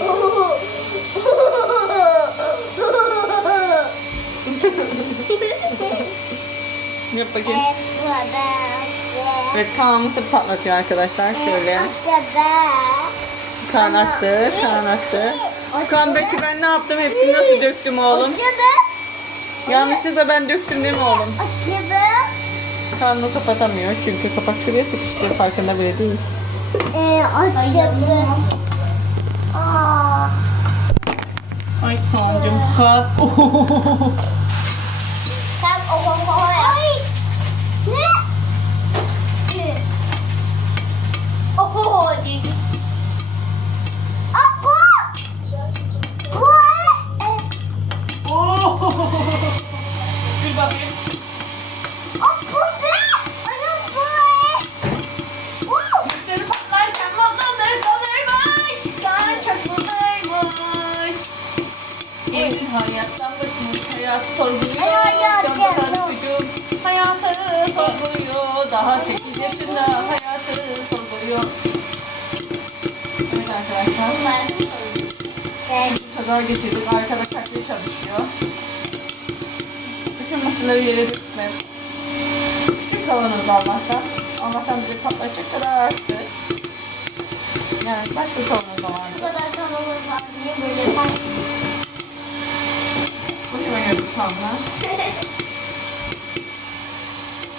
Yap bakayım. Ve kanımızı patlatıyor arkadaşlar şöyle. Kan attı, kan attı. Kandaki ben ne yaptım hepsini nasıl döktüm oğlum? Yanlışlıkla ben döktüm değil mi oğlum? Kanını kapatamıyor çünkü kapak şuraya sıkıştı farkında bile değil. Ee, 아. 아이콘 좀 컷. Eylül hayattan bıkmış. Hayatı sorguluyor. Hayat çocuğum. Hayatı sorguluyor. Daha 8 yaşında hayatı. Evet arkadaşlar. Bu kadar getirdik. Arkada kaçlı çalışıyor. Bütün mısırları yere dökme. Küçük kavanoz Allah'tan. Allah'tan bize patlayacak kadar. Yani başka kavanoz da Bu vardı. kadar kanalımız var. Niye böyle sen? Oynadık tamla.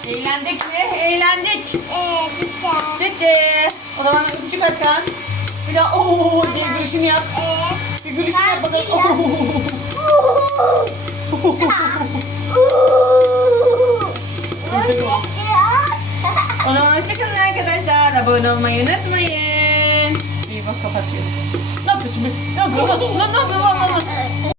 Eğlendik mi? Eğlendik. Ee, güzel. Bitti. O zaman öpücük at kan. Bir daha ooo diye gülüşünü yap. Ee, Bir gülüşünü yap bakalım. Ben O zaman hoşçakalın arkadaşlar. Abone olmayı unutmayın. İyi bak kapatıyorum. Ne yapıyorsun? Ne yapıyorsun? Lan, lan, lan, lan.